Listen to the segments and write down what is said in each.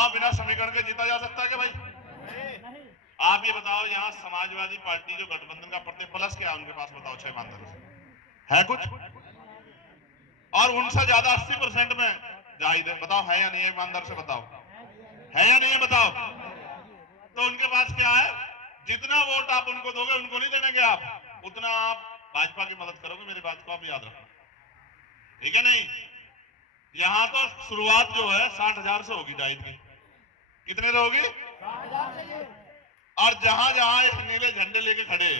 चुनाव बिना समीकरण के जीता जा सकता है क्या भाई? आप ये बताओ, यहाँ समाजवादी पार्टी जो गठबंधन का प्रत्येक प्लस क्या है उनके पास, बताओ 6 ईमानदारों से है कुछ? और उनसे ज्यादा 80% में जाहिद है, बताओ है या नहीं है? ईमानदार से बताओ, है या नहीं है बताओ? तो उनके पास क्या है? जितना वोट आप उनको दोगे उनको नहीं देंगे आप, उतना आप भाजपा की मदद करोगे। मेरी बात को आप याद रखना, ठीक है? नहीं, यहाँ तो शुरुआत जो है 60,000 से होगी जाहिद की। कितने से होगी? और जहां जहां इस नीले झंडे लेके खड़े,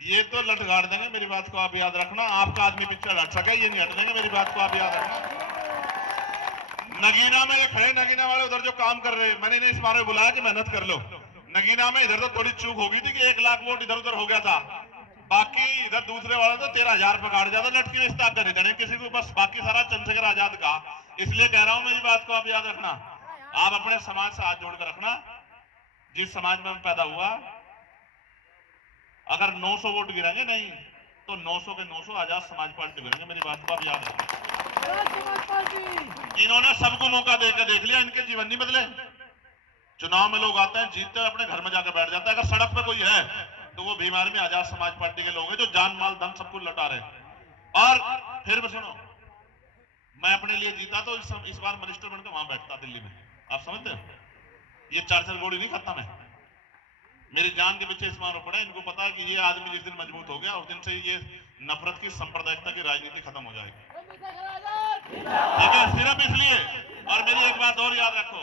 ये तो लट गाड़ देंगे। मेरी बात को आप याद रखना, आपका आदमी पीछे हट सके ये नहीं हट देंगे। मेरी बात को आप याद रखना। नगीना में ये खड़े, नगीना वाले उधर जो काम कर रहे हैं, मैंने इन्हें इस बारे में बुलाया कि मेहनत कर लो। नगीना में इधर तो थोड़ी चूक हो गई थी कि 1 लाख वोट इधर उधर हो गया था, बाकी इधर दूसरे वाले तो 13,000 रुपए काट जाता। लटकी में इस्ताक कर देते किसी को, बस बाकी सारा चंद्रशेखर आजाद का। इसलिए कह रहा हूं, मेरी बात को आप याद रखना। आप अपने समाज से हाथ जोड़कर रखना। जिस समाज में हम पैदा हुआ, अगर 900 वोट गिरेंगे नहीं तो 900 के 900 आजाद समाज पार्टी गिरेंगे। मेरी बात को आप याद रखना। इन्होंने सबको मौका देकर देख लिया, इनके जीवन नहीं बदले। चुनाव में लोग आते हैं, जीतते हैं, अपने घर में जाकर बैठ जाता है। अगर सड़क पे कोई है तो वो बीमार में आजाद समाज पार्टी के लोग हैं जो जान माल धन सब कुछ लौटा रहे। और फिर भी सुनो, मैं अपने लिए जीता तो इस बार मिनिस्टर बनकर वहां बैठता दिल्ली में। आप समझते हो? ये 4 गोली नहीं खाता मैं, मेरी जान के पीछे इस्मान पड़ा है। इनको पता है कि ये आदमी जिस दिन मजबूत हो गया उस दिन से ये नफरत की, सांप्रदायिकता की राजनीति खत्म हो जाएगी। ठीक है? सिर्फ इसलिए। और मेरी एक बात और याद रखो,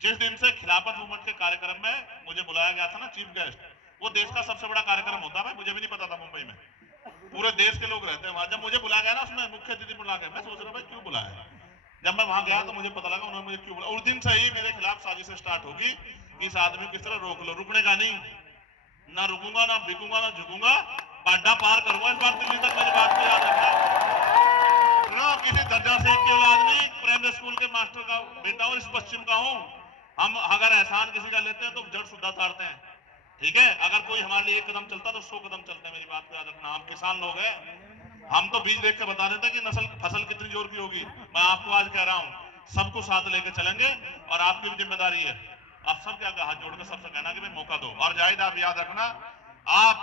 जिस दिन से खिलाफत मूवमेंट के कार्यक्रम में मुझे बुलाया गया था ना चीफ गेस्ट, वो देश का सबसे बड़ा कार्यक्रम होता है। मुझे भी नहीं पता था, मुंबई में पूरे देश के लोग रहते हैं वहां। जब मुझे बुलाया गया ना, उसमें मुख्य अतिथि बुला गया, मैं सोच रहा भाई क्यों बुलाया। जब मैं वहां गया तो मुझे पता लगा उन्होंने मुझे क्यों बुलाया। उस दिन से ही मेरे खिलाफ साजिश स्टार्ट होगी, इस आदमी को किस तरह रोक लो। रुकने का नहीं, ना रुकूंगा, ना बिकूंगा, ना झुकूंगा, बाड्डा पार करूंगा इस बार दिल्ली तक। मेरी बात को याद रखना। किसी दर्जा सेठ की औलाद नहीं, प्राइमरी स्कूल के मास्टर का बेटा हूं, इस पश्चिम का हूं। हम अगर एहसान किसी का लेते हैं तो जड़ सुद्धा उतारते हैं, ठीक है? अगर कोई हमारे लिए 1 कदम चलता तो 100 कदम चलते हैं। मेरी बात को याद रखना। हम किसान लोग हैं, हम तो बीज देख कर बता देते हैं कि नस्ल फसल कितनी जोर की होगी। मैं आपको आज कह रहा हूं, सबको साथ लेकर चलेंगे और आपकी भी जिम्मेदारी है। आप सब क्या हाथ जोड़कर सबसे कहना कि भाई मौका दो। और जाहिद आप याद रखना, आप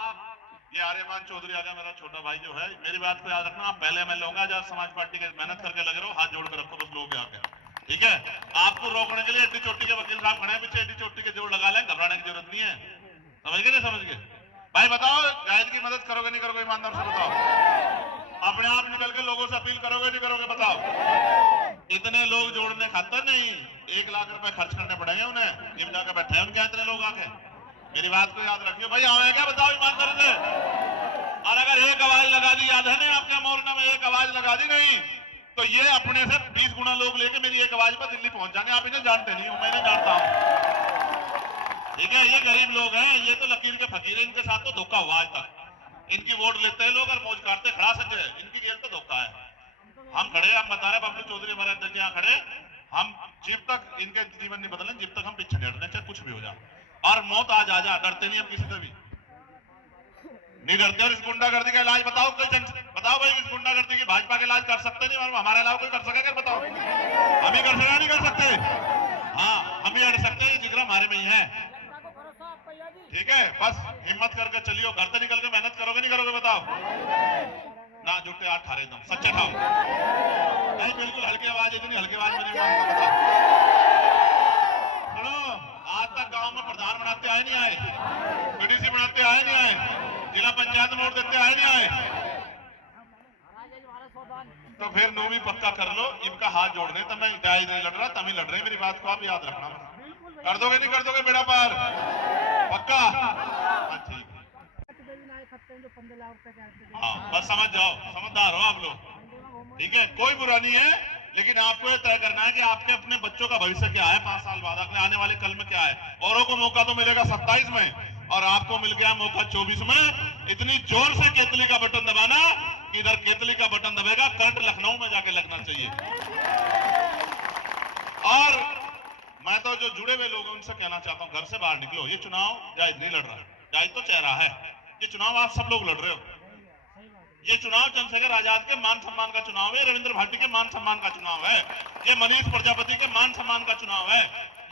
ये आर्यमान चौधरी आ गया, मेरा छोटा भाई जो है, मेरी बात को याद रखना। आप पहले मैं लूंगा जब समाज पार्टी के मेहनत करके लगे रहो, हाथ जोड़ कर रखो बस, लोग आते हैं, ठीक है? आपको रोकने के लिए एड्डी चोटी के वकील साहब खड़े हैं पीछे, एड्डी चोटी के जोड़ लगा लें, घबराने की जरूरत नहीं है। समझ गए? नहीं समझ गए? भाई बताओ, जाहिद की मदद करोगे नहीं करोगे? ईमानदार से बताओ। अपने आप निकल के लोगों से अपील करोगे नहीं करोगे? बताओ। इतने लोग जोड़ने खातर नहीं, 1 लाख रुपए खर्च करने पड़ेंगे उन्हें। जिम जाकर बैठे हैं उनके इतने लोग आके। मेरी बात को याद रखियो भाई, आवे क्या बताओ ईमानदार से। और अगर एक आवाज लगा दी, याद है नहीं आपके मोर्चा में एक आवाज लगा दी नहीं तो ये अपने से 20 गुना लोग लेके मेरी एक आवाज पर दिल्ली पहुंच जाने। आप इन्हें जानते नहीं हो, मैं इन्हें जानता हूं, ठीक है? ये गरीब लोग हैं, ये तो लकीर के फकीर हैं, इनके साथ तो धोखा हुआ आज तक। इनकी वोट लेते हैं लोग और मौज काटते खड़ा सके, इनकी खेल तो धोखा है। हम खड़े, आप बता रहे बबलू चौधरी हमारे अध्यक्ष यहाँ खड़े, हम जब तक इनके जीवन नहीं बदले, जब तक हम पीछे नहीं हटने, चाहे कुछ भी हो जाए। और मौत आज आ जा, डरते नहीं हम किसी से भी नहीं डरते। और इस गुंडागर्दी का इलाज बताओ, कोई बताओ भाई, इस गुंडागर्दी की भाजपा का इलाज कर सकते नहीं, हमारे अलावा कोई कर सकेगा? बताओ। हम ही कर सकेगा? नहीं कर सकते? हाँ, हम ही हट सकते हैं, जिगरा हमारे में ही है, ठीक है? बस हिम्मत करके चलियो, घर से निकल के मेहनत करोगे नहीं करोगे? बताओ ना, जुटे हाथ ठारे एकदम सच्चे ठाओ। नहीं, बिल्कुल हल्की आवाज, इतनी हल्की आवाज में नहीं मानता। बताओ। सुनो, आज तक गांव में प्रधान बनाते आए नहीं आए, बीडीसी बनाते आए नहीं आए, जिला पंचायत में वोट देते आए नहीं आए, तो फिर नो भी पक्का कर लो। इनका हाथ जोड़ दे, तो मैं जायज नहीं लड़ रहा, तभी लड़ रहे। मेरी बात को आप याद रखना। कर दोगे नहीं कर दोगे बेड़ा पार? पक्का? हाँ ठीक है। हाँ बस समझ जाओ, समझदार हो आप लोग, ठीक है? कोई बुरा नहीं है, लेकिन आपको ये तय करना है कि आपके अपने बच्चों का भविष्य क्या है 5 साल बाद, अगले आने वाले कल में क्या है। औरों को मौका तो मिलेगा 27 में और आपको मिल गया मौका 24 में। इतनी जोर से केतली का बटन दबाना कि इधर केतली का बटन दबेगा, करंट लखनऊ में जाके लगना चाहिए। और मैं तो जो जुड़े हुए लोग हैं उनसे कहना चाहता हूं, घर से बाहर निकलो। ये चुनाव जायज नहीं लड़ रहा है, जायज तो चेहरा है, ये चुनाव आप सब लोग लड़ रहे हो। ये चुनाव चंद्रशेखर आजाद के मान सम्मान का चुनाव है, रविंद्र भाटी के मान सम्मान का चुनाव है, ये मनीष प्रजापति के मान सम्मान का चुनाव है।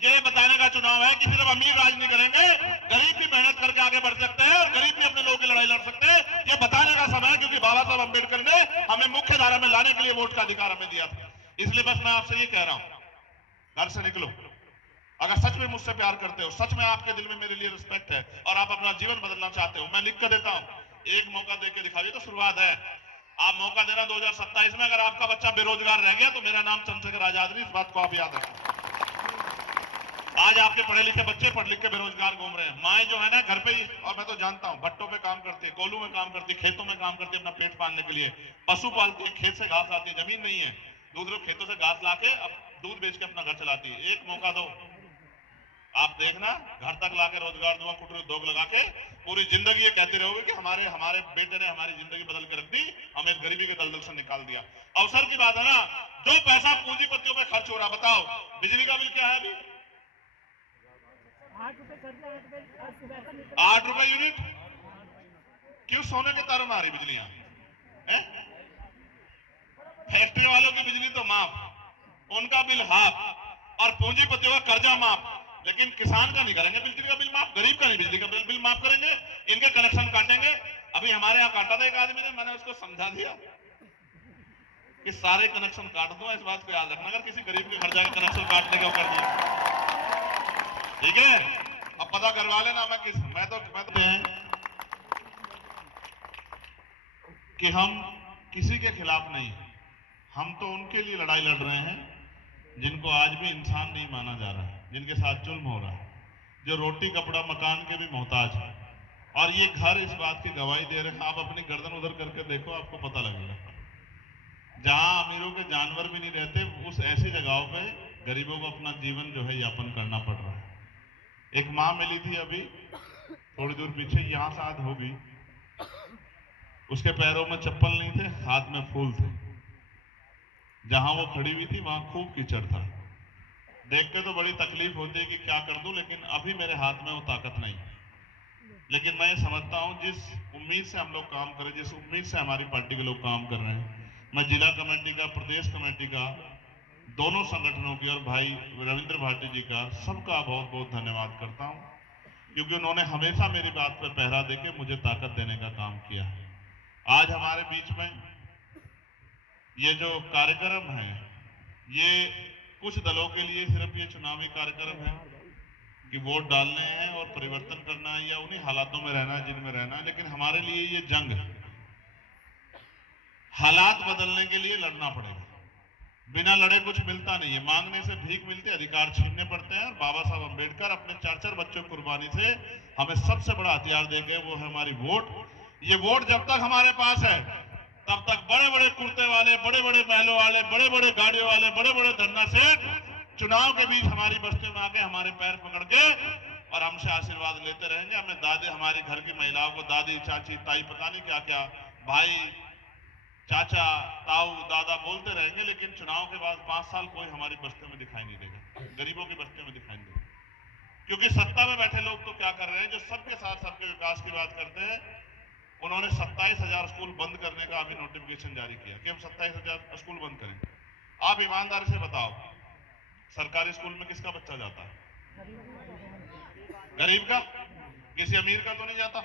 ये बताने का चुनाव है कि सिर्फ अमीर राज नहीं करेंगे, गरीब भी मेहनत करके आगे बढ़ सकते हैं और गरीब भी अपने लोगों की लड़ाई लड़ सकते हैं। ये बताने का समय है, क्योंकि बाबा साहब अम्बेडकर ने हमें मुख्य धारा में लाने के लिए वोट का अधिकार हमें दिया था। इसलिए बस मैं आपसे ये कह रहा हूं, घर से निकलो। अगर सच में मुझसे प्यार करते हो, सच में आपके दिल में मेरे लिए रिस्पेक्ट है और आप अपना जीवन बदलना चाहते हो, मैं लिख कर देता हूं, एक मौका देके दिखाइए तो शुरुआत है। आप मौका देना 2027 में। अगर आपका बच्चा बेरोजगार रह गया तो मेरा नाम चंद्रशेखर आजाद नहीं, इस बात को आप याद रखें। आज आपके पढ़े लिखे बच्चे पढ़ लिख के बेरोजगार घूम रहे हैं। माएं जो है ना घर पे ही, और मैं तो जानता हूं, भट्टों पे काम करती है, कोल्हू में काम करती है, खेतों में काम करती है अपना पेट पालने के लिए, पशु पालती है, खेत से घास लाती है, जमीन नहीं है, दूसरों खेतों से घास लाके अब दूध बेच के अपना घर चलाती है। एक मौका दो, आप देखना, घर तक लाके रोजगार दूंगा, कुटीर उद्योग लगा के पूरी जिंदगी ये कहते रहोगे कि हमारे हमारे बेटे ने हमारी जिंदगी बदल के रख दी, हमें गरीबी के दलदल से निकाल दिया। अवसर की बात है ना, जो पैसा पूंजीपतियों पे खर्च हो रहा, बताओ बिजली का बिल क्या है अभी? 8 रुपए यूनिट। क्यों सोने के तारों में आ रही बिजलियां? फैक्ट्री वालों की बिजली तो माफ, उनका बिल हाफ, और पूंजीपतियों का कर्जा माफ, लेकिन किसान का नहीं करेंगे बिजली का बिल माफ, गरीब का नहीं बिजली का बिल माफ करेंगे, इनके कनेक्शन काटेंगे। अभी हमारे यहाँ काटा था एक आदमी ने, मैंने उसको समझा दिया कि सारे कनेक्शन काट दो, इस बात को याद रखना, अगर किसी गरीब के घर जाके कनेक्शन काटने का कर दिया, ठीक है? अब पता करवा लेना। मैं तो कि हम किसी के खिलाफ नहीं, हम तो उनके लिए लड़ाई लड़ रहे हैं जिनको आज भी इंसान नहीं माना जा रहा है, जिनके साथ जुल्म हो रहा है, जो रोटी कपड़ा मकान के भी मोहताज है। और ये घर इस बात की गवाही दे रहे हैं। आप अपनी गर्दन उधर करके देखो, आपको पता लगेगा। जहां अमीरों के जानवर भी नहीं रहते, उस ऐसी जगहों पे गरीबों को अपना जीवन जो है यापन करना पड़ रहा है। एक माँ मिली थी अभी थोड़ी दूर पीछे, यहां से आज होगी, उसके पैरों में चप्पल नहीं थे, हाथ में फूल थे। जहां वो खड़ी हुई थी वहां खूब कीचड़ था। देख के तो बड़ी तकलीफ होती है कि क्या कर दूं, लेकिन अभी मेरे हाथ में वो ताकत नहीं। लेकिन मैं ये समझता हूं, जिस उम्मीद से हम लोग काम करें, जिस उम्मीद से हमारी पार्टी के लोग काम कर रहे हैं, मैं जिला कमेटी का, प्रदेश कमेटी का, दोनों संगठनों की और भाई रविंद्र भाटी जी का, सबका बहुत बहुत धन्यवाद करता हूं, क्योंकि उन्होंने हमेशा मेरी बात पर पहरा देके मुझे ताकत देने का काम किया है। आज हमारे बीच में ये जो कार्यक्रम है, ये कुछ दलों के लिए सिर्फ ये चुनावी कार्यक्रम है कि वोट डालने हैं और परिवर्तन करना है या उन्हीं हालातों में रहना है जिनमें रहना है, लेकिन हमारे लिए ये जंग है। हालात बदलने के लिए लड़ना पड़ेगा, बिना लड़े कुछ मिलता नहीं है। मांगने से भीख मिलती है, अधिकार छीनने पड़ते हैं। और बाबा साहब अम्बेडकर अपने 4-4 बच्चों की कुर्बानी से हमें सबसे बड़ा हथियार दे गए, वो है हमारी वोट। ये वोट जब तक हमारे पास है, तब तक बड़े बड़े कुर्ते वाले, बड़े बड़े महलों वाले, बड़े बड़े गाड़ियों वाले, बड़े बड़े धरना सेठ चुनाव के बीच हमारी बस्तियों में आके हमारे पैर पकड़ के और हमसे आशीर्वाद लेते रहेंगे। हमें दादी, हमारी घर की महिलाओं को दादी, चाची, ताई, पता नहीं क्या क्या, भाई, चाचा, ताऊ, दादा बोलते रहेंगे, लेकिन चुनाव के बाद 5 साल कोई हमारी बस्तियों में दिखाई नहीं देगा, गरीबों की बस्तियों में दिखाई नहीं देगा। क्योंकि सत्ता में बैठे लोग तो क्या कर रहे हैं, जो सबके साथ सबके विकास की बात करते हैं, उन्होंने 27,000 स्कूल बंद करने का अभी नोटिफिकेशन जारी किया कि हम 27,000 स्कूल बंद करें। आप ईमानदारी से बताओ, सरकारी स्कूल में किसका बच्चा जाता है? गरीब का, किसी अमीर का तो नहीं जाता।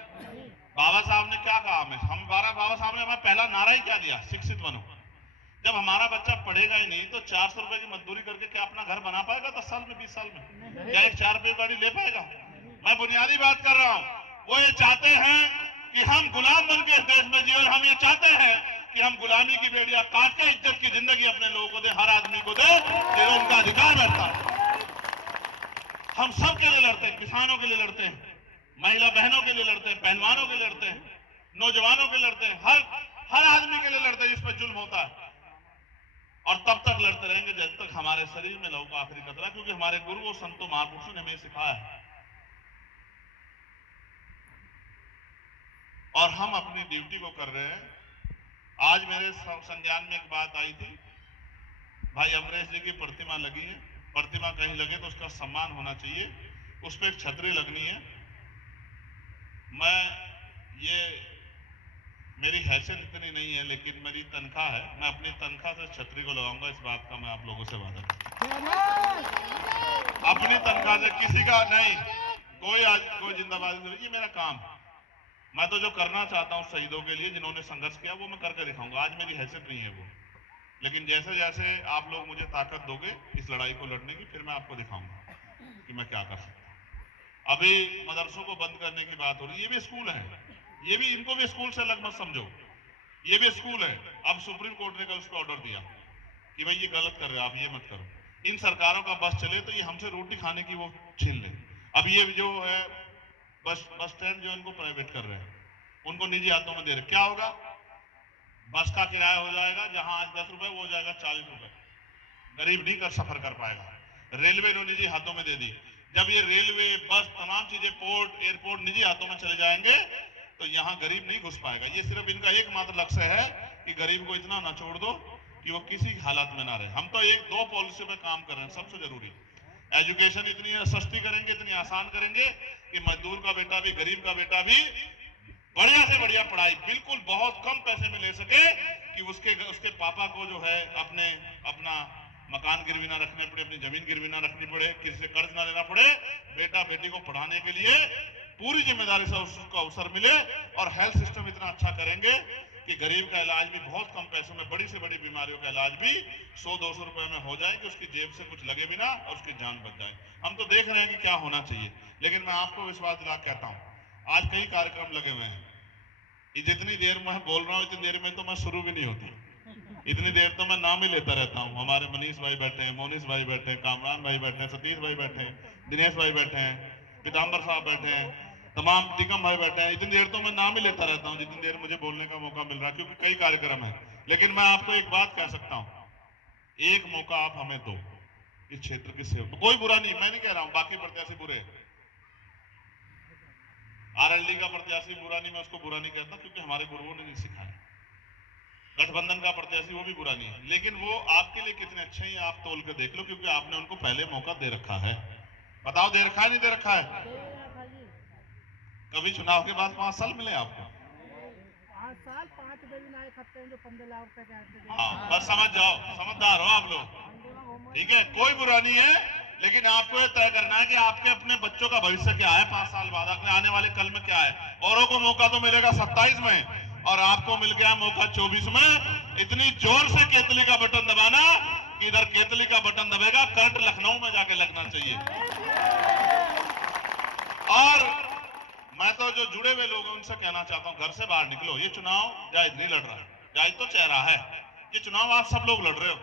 बाबा साहब ने क्या कहा हमें, बाबा साहब ने हमें पहला नारा ही क्या दिया, शिक्षित बनो। जब हमारा बच्चा पढ़ेगा ही नहीं तो 400 रुपए की मजदूरी करके क्या अपना घर बना पाएगा 10 साल में, 20 साल में? क्या एक 4 रुपए गाड़ी ले पाएगा? मैं बुनियादी बात कर रहा हूं। वो ये चाहते हैं कि हम गुलाम बन के इस देश में जिए, और हम ये चाहते हैं कि हम गुलामी की बेड़ियां काट के इज्जत की जिंदगी अपने लोगों को दे, हर आदमी को दे, जो उनका अधिकार रहता है। हम सब के लिए लड़ते हैं, किसानों के लिए लड़ते हैं, महिला बहनों के लिए लड़ते हैं, पहलवानों के लिए लड़ते हैं, नौजवानों के लिए लड़ते हैं, हर आदमी के लिए लड़ते हैं जिस पर जुल्म होता है। और तब तक लड़ते रहेंगे जब तक हमारे शरीर में लहू का आखिरी कतरा, क्योंकि हमारे गुरुओं, संतों, महापुरुषों ने हमें सिखाया है। और हम अपनी ड्यूटी को कर रहे हैं। आज मेरे संज्ञान में एक बात आई थी, भाई अमरेश जी की प्रतिमा लगी है, प्रतिमा कहीं लगे तो उसका सम्मान होना चाहिए, उस पर एक छतरी लगनी है। मैं ये मेरी हैसियत इतनी नहीं है, लेकिन मेरी तनख्वाह है, मैं अपनी तनख्वाह से छतरी को लगाऊंगा, इस बात का मैं आप लोगों से वादा करता हूं। अपनी तनख्वाह से किसी का नहीं, कोई जिंदाबाद नहीं, ये मेरा काम। मैं तो जो करना चाहता हूं शहीदों के लिए जिन्होंने संघर्ष किया वो मैं करके दिखाऊंगा। आज मेरी हैसियत नहीं है वो, लेकिन जैसे जैसे आप लोग मुझे ताकत दोगे इस लड़ाई को लड़ने की, फिर मैं आपको दिखाऊंगा कि मैं क्या कर सकता हूं। अभी मदरसों को बंद करने की बात हो रही है, ये भी स्कूल है, ये भी, इनको भी स्कूल से अलग मत समझो, ये भी स्कूल है। अब सुप्रीम कोर्ट ने कल उसको ऑर्डर दिया कि भाई ये गलत कर रहे हो आप, ये मत करो। इन सरकारों का बस चले तो ये हमसे रोटी खाने की वो छीन ले। अब ये जो है बस स्टैंड जो इनको प्राइवेट कर रहे हैं, उनको निजी हाथों में दे रहे, क्या होगा? बस का किराया हो जाएगा, जहां आज 10 रुपए वो हो जाएगा 40 रुपए, गरीब नहीं कर सफर कर पाएगा। रेलवे ने निजी हाथों में दे दी, जब ये रेलवे बस तमाम चीजें पोर्ट एयरपोर्ट निजी हाथों में चले जाएंगे तो यहाँ गरीब नहीं घुस पाएगा। ये सिर्फ इनका एकमात्र लक्ष्य है कि गरीब को इतना ना छोड़ दो कि वो किसी हालत में ना रहे। हम तो एक दो पॉलिसी पे काम कर रहे हैं, सबसे जरूरी एजुकेशन इतनी सस्ती करेंगे, इतनी आसान करेंगे कि मजदूर का बेटा भी, गरीब का बेटा भी बढ़िया से बढ़िया पढ़ाई बिल्कुल बहुत कम पैसे में ले सके, कि उसके पापा को जो है अपना मकान गिरवी ना रखने पड़े, अपनी जमीन गिरवी ना रखनी पड़े, किसी से कर्ज ना लेना पड़े, बेटा बेटी को पढ़ाने के लिए पूरी जिम्मेदारी से उसको अवसर मिले। और हेल्थ सिस्टम इतना अच्छा करेंगे कि गरीब का इलाज भी बहुत कम पैसों में, बड़ी से बड़ी बीमारियों का इलाज भी 100-200 रुपए में हो जाए, कि उसकी जेब से कुछ लगे भी ना और उसकी जान बच जाए। हम तो देख रहे हैं कि क्या होना चाहिए, लेकिन मैं आपको विश्वास दिला कहता हूं, आज कई कार्यक्रम लगे हुए हैं, जितनी देर मैं बोल रहा हूँ इतनी देर में तो मैं शुरू भी नहीं होती, इतनी देर तो मैं नाम ही लेता रहता हूँ। हमारे मनीष भाई बैठे हैं, मोनिश भाई बैठे हैं, कामरान भाई बैठे हैं, सतीश भाई बैठे हैं, दिनेश भाई बैठे हैं, पीताम्बर साहब बैठे हैं, तमाम टिकम भाई बैठे हैं। इतनी देर तो मैं नाम ही लेता रहता हूँ जितनी देर मुझे बोलने का मौका मिल रहा है, क्योंकि कई कार्यक्रम है। लेकिन मैं आपको एक बात कह सकता हूँ, एक मौका आप हमें दो इस क्षेत्र की सेवा। कोई बुरा नहीं, मैं नहीं कह रहा हूँ बाकी प्रत्याशी बुरे, आरएलडी का प्रत्याशी बुरा नहीं, मैं उसको बुरा नहीं कहता, क्योंकि हमारे गुरुओं ने नहीं सिखाया। गठबंधन का प्रत्याशी वो भी बुरा नहीं है, लेकिन वो आपके लिए कितने अच्छे हैं आप तोल के देख लो, क्योंकि आपने उनको पहले मौका दे रखा है। बताओ दे रखा है नहीं दे रखा है? कभी चुनाव के बाद 5 साल मिले आपको? 5 साल 5 दिन आए खत्ते हैं जो 15 लाख रुपए के। हाँ, बस समझ जाओ, समझदार हो आप लोग, ठीक है, कोई बुरा नहीं है, लेकिन आपको ये तय करना है कि आपके अपने बच्चों का भविष्य क्या है 5 साल बाद, अपने आने वाले कल में क्या है। औरों को मौका तो मिलेगा 27 में, और आपको मिल गया मौका 24 में। इतनी जोर से केतली का बटन दबाना कि इधर केतली का बटन दबेगा, करंट लखनऊ में जाके लगना चाहिए। और मैं तो जो जुड़े हुए लोग हैं उनसे कहना चाहता हूं, घर से बाहर निकलो। ये चुनाव जायज नहीं लड़ रहा है, जायज तो चेहरा है, ये चुनाव आप सब लोग लड़ रहे हो।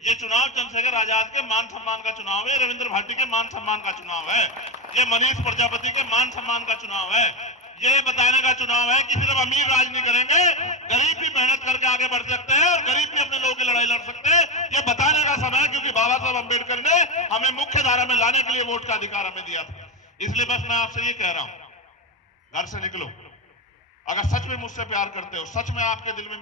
ये चुनाव चंद्रशेखर आजाद के मान सम्मान का चुनाव है, रविंद्र भाटी के मान सम्मान का चुनाव है, ये मनीष प्रजापति के मान सम्मान का चुनाव है। ये बताने का चुनाव है कि सिर्फ अमीर राज नहीं करेंगे, गरीब भी मेहनत करके आगे बढ़ सकते हैं और गरीब भी अपने लोगों की लड़ाई लड़ सकते हैं। ये बताने का समय है, क्योंकि बाबा साहब अम्बेडकर ने हमें मुख्य धारा में लाने के लिए वोट का अधिकार हमें दिया था। इसलिए बस मैं आपसे ये कह रहा हूं, घर से निकलो। अगर सच में मुझसे प्यार करते हो, सच में आपके दिल में